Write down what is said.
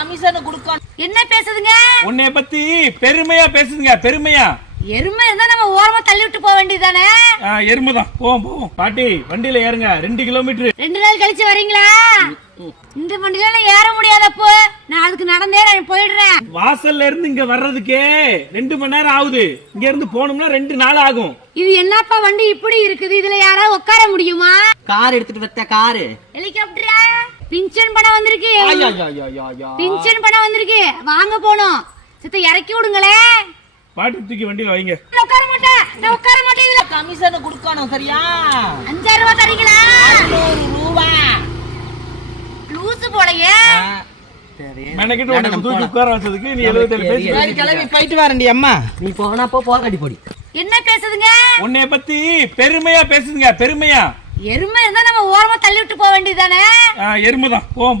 Commission கொடுக்கணும். என்ன பேசுதுங்க? உன்னைய பத்தி பெருமையா பேசுதுங்க, பெருமையா. எருமை இருந்தா நம்ம ஓரமா தள்ளி விட்டு போக வேண்டியதானே? எருமைதான். போவோம் போவோம். பாட்டி வண்டியில ஏறுங்க, 2 கிலோமீட்டர். 2 நாள் கழிச்சு வரீங்களா? இந்த வண்டியில ஏற முடியாதப்போ நான் அதுக்கு நடந்தே போயிடுறேன். வாசல்ல இருந்து இங்க வர்றதுக்கே 2 மணி நேரம் ஆகுது. இங்க இருந்து போனோம்னா 2 நாள் ஆகும். இது என்னப்பா வண்டி இப்படி இருக்குது? இதுல யாராவது உட்கார முடியுமா? கார் எடுத்துட்டு வந்த காரு. ஹெலிகாப்டரா? பின்ஷன் பணம் வந்திருக்கு. பின்ஷன் பணம் வந்திருக்கு. வாங்க போனோம். சித்த இறக்கி விடுங்களே. பாட்டி தூக்கி வண்டியில வைங்க. உட்கார மாட்டேன். நான் உட்கார மாட்டேன். இதுல கமிஷன் கொடுக்கணும். சரியா? 5000 ரூபாய் தரீங்களா? 500 ரூபாய். லூசு போலயே. மெனக்கிட்டு உன்னை தூக்கி உட்கார வச்சதுக்கு நீ 77 பேசி. சரி கிளம்பி போயிட்டு வரேன்டி அம்மா. நீ போனா போகாடி போடி. என்ன பேசுதுங்க? உன்னைய பத்தி பெருமையா பேசுதுங்க, பெருமையா. எருமை இருந்தா நம்ம ஓரமா தள்ளி விட்டு போக வேண்டியதானே? எருமைதான். போவோம்.